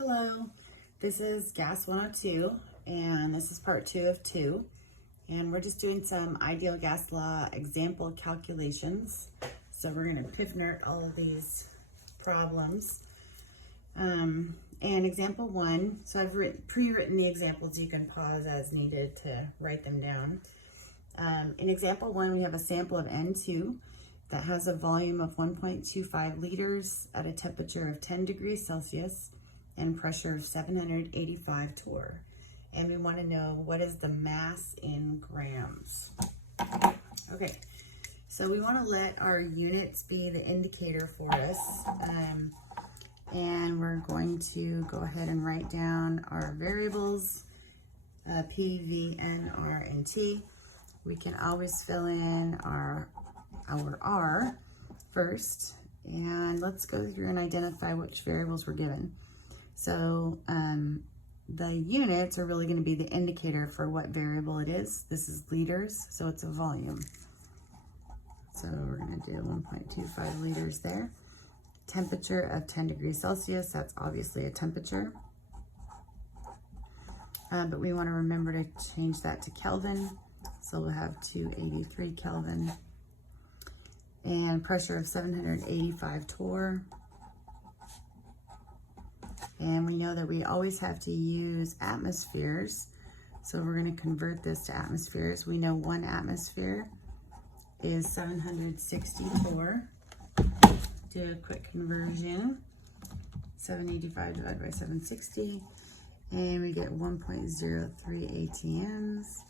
Hello, this is Gas 102, and this is part 2 of 2. And we're just doing some ideal gas law example calculations. So we're going to pivnert all of these problems. And example 1, so I've pre-written the examples. You can pause as needed to write them down. In example 1, we have a sample of N2 that has a volume of 1.25 liters at a temperature of 10 degrees Celsius and pressure of 785 torr. And we want to know what is the mass in grams. Okay, so we want to let our units be the indicator for us. And we're going to go ahead and write down our variables, P, V, N, R, and T. We can always fill in our R first, and let's go through and identify which variables we're given. So the units are really going to be the indicator for what variable it is. This is liters, so it's a volume. So we're going to do 1.25 liters there. Temperature of 10 degrees Celsius, that's obviously a temperature. But we want to remember to change that to Kelvin. So we'll have 283 Kelvin. And pressure of 785 torr. And we know that we always have to use atmospheres. So we're going to convert this to atmospheres. We know 1 atmosphere is 760 torr. Do a quick conversion. 785 divided by 760. And we get 1.03 ATMs.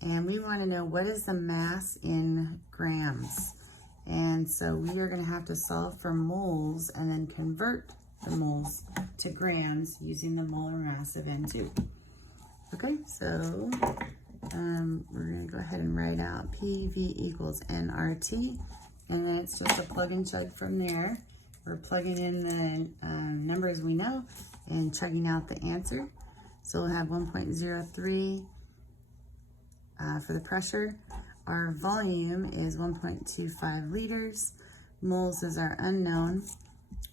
And we want to know what is the mass in grams. And so we are going to have to solve for moles and then convert the moles to grams using the molar mass of N2. Okay, so we're going to go ahead and write out PV equals nRT, and then it's just a plug and chug from there. We're plugging in the numbers we know and chugging out the answer. So we'll have 1.03 for the pressure. Our volume is 1.25 liters. Moles is our unknown.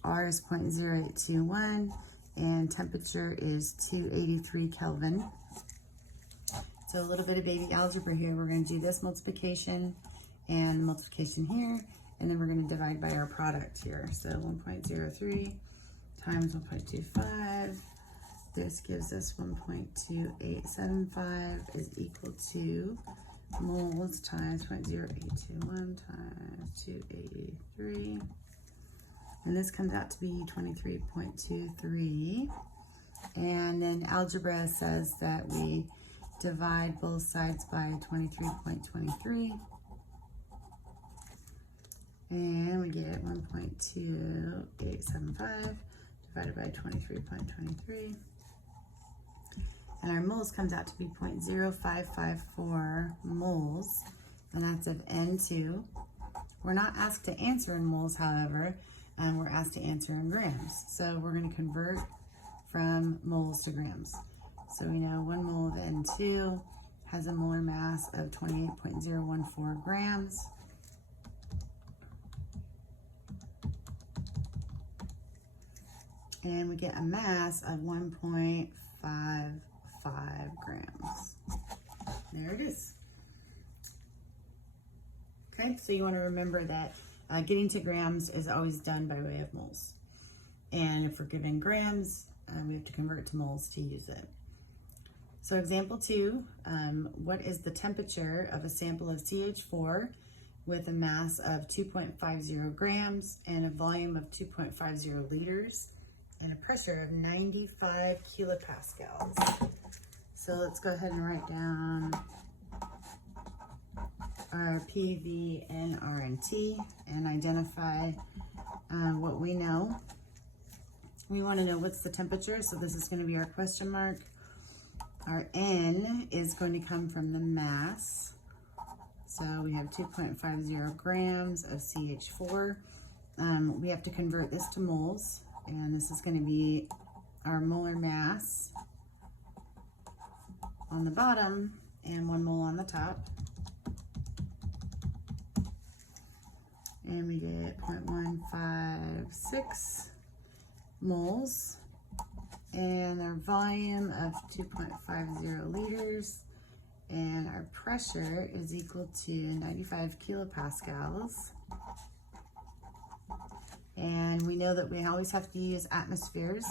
R is 0.0821, and temperature is 283 Kelvin. So a little bit of baby algebra here. We're going to do this multiplication and multiplication here, and then we're going to divide by our product here. So 1.03 times 1.25. This gives us 1.2875 is equal to moles times 0.0821 times 283. And this comes out to be 23.23. And then algebra says that we divide both sides by 23.23. And we get 1.2875 divided by 23.23. And our moles comes out to be 0.0554 moles. And that's of N2. We're not asked to answer in moles, however. We're asked to answer in grams. So we're going to convert from moles to grams. So we know 1 mole of N2 has a molar mass of 28.014 grams. And we get a mass of 1.55 grams. There it is. Okay, so you want to remember that getting to grams is always done by way of moles. And if we're given grams, we have to convert to moles to use it. So example 2, what is the temperature of a sample of CH4 with a mass of 2.50 grams and a volume of 2.50 liters and a pressure of 95 kilopascals? So let's go ahead and write down our P, V, N, R, and T and identify what we know. We want to know what's the temperature, so this is going to be our question mark. Our N is going to come from the mass. So we have 2.50 grams of CH4. We have to convert this to moles, and this is going to be our molar mass on the bottom and 1 mole on the top. And we get 0.156 moles. and our volume of 2.50 liters, and our pressure is equal to 95 kilopascals. And we know that we always have to use atmospheres,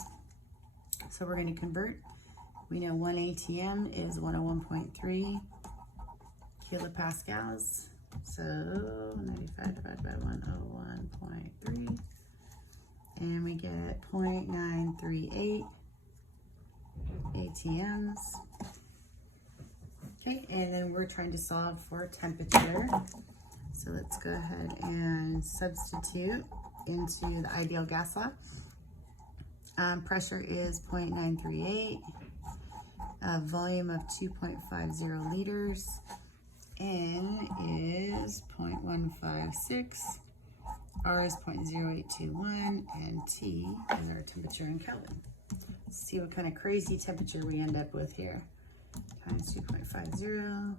so we're going to convert. We know 1 ATM is 101.3 kilopascals, so 95 divided by 101.3, and we get 0.938 ATMs. Okay, and then we're trying to solve for temperature. So let's go ahead and substitute into the ideal gas law. Pressure is 0.938, volume of 2.50 liters, N is 0.156, R is 0.0821, and T is our temperature in Kelvin. Let's see what kind of crazy temperature we end up with here. Times 2.50.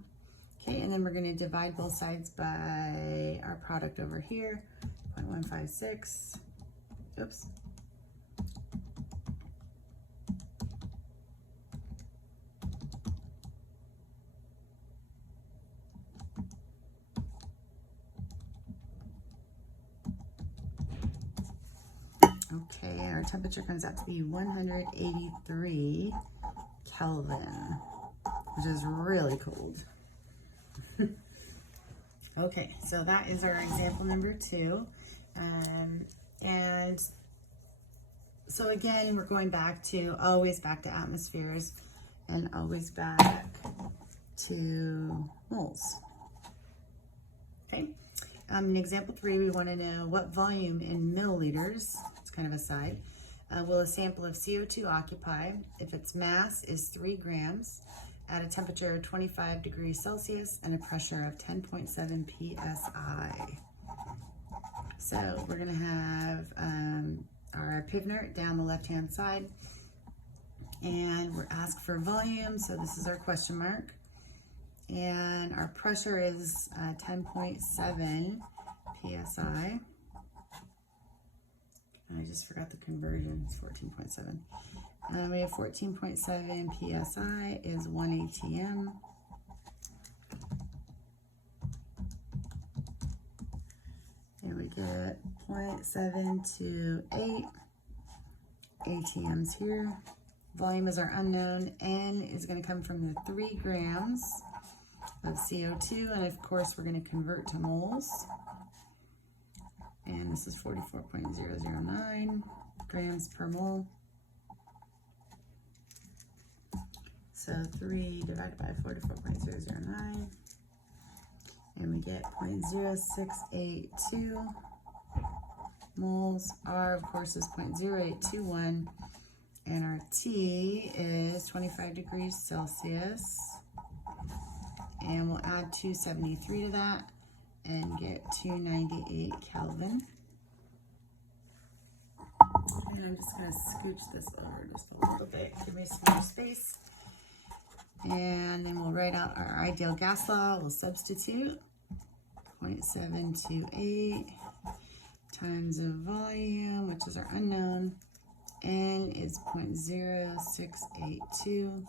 Okay, and then we're going to divide both sides by our product over here, 0.156. Oops. Okay, our temperature comes out to be 183 Kelvin, which is really cold. Okay, so that is our example number 2. And so again, we're going always back to atmospheres and always back to moles. Okay, in example 3, we want to know what volume in milliliters, it's kind of a side, will a sample of CO2 occupy if its mass is 3 grams at a temperature of 25 degrees Celsius and a pressure of 10.7 psi. So we're going to have our Pivnert down the left-hand side, and we're asked for volume, so this is our question mark, and our pressure is 10.7 psi. I just forgot the conversion, it's 14.7. We have 14.7 psi is 1 ATM. And we get 0.728 ATMs here. Volume is our unknown. N is going to come from the 3 grams of CO2, and of course we're going to convert to moles. And this is 44.009 grams per mole. So 3 divided by 44.009, and we get 0.0682 moles. R, of course, is 0.0821, and our T is 25 degrees Celsius. And we'll add 273 to that and get 298 Kelvin. And I'm just going to scooch this over just a little bit, give me some more space. And then we'll write out our ideal gas law. We'll substitute 0.728 times the volume, which is our unknown. N is 0.0682.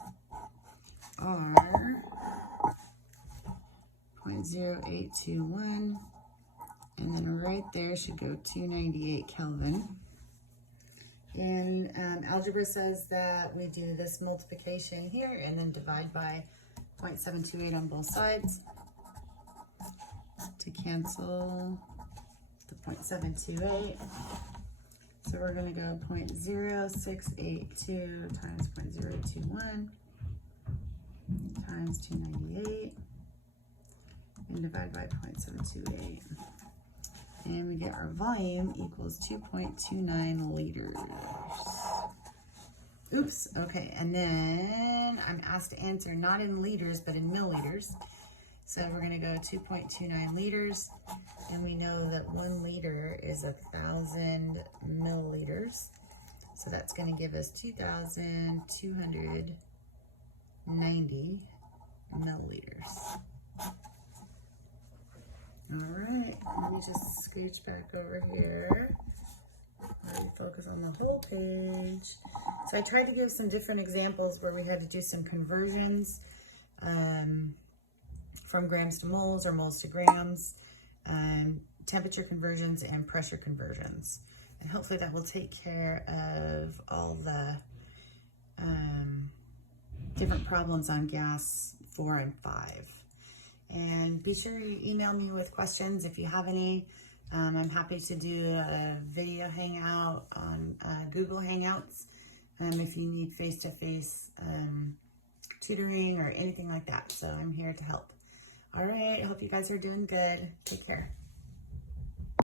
R 0.0821. And then right there should go 298 Kelvin. And algebra says that we do this multiplication here and then divide by 0.728 on both sides to cancel the 0.728. So we're going to go 0.0682 times 0.021 times 298 and divide by 0.728. And we get our volume equals 2.29 liters. Oops, okay, and then I'm asked to answer not in liters, but in milliliters. So we're gonna go 2.29 liters, and we know that 1 liter is 1,000 milliliters. So that's gonna give us 2,290 milliliters. All right, let me just scooch back over here. Focus on the whole page. So I tried to give some different examples where we had to do some conversions from grams to moles or moles to grams, temperature conversions and pressure conversions. And hopefully that will take care of all the different problems on gas 4 and 5. And be sure you email me with questions if you have any. I'm happy to do a video hangout on Google Hangouts if you need face-to-face tutoring or anything like that. So I'm here to help. All right, I hope you guys are doing good. Take care.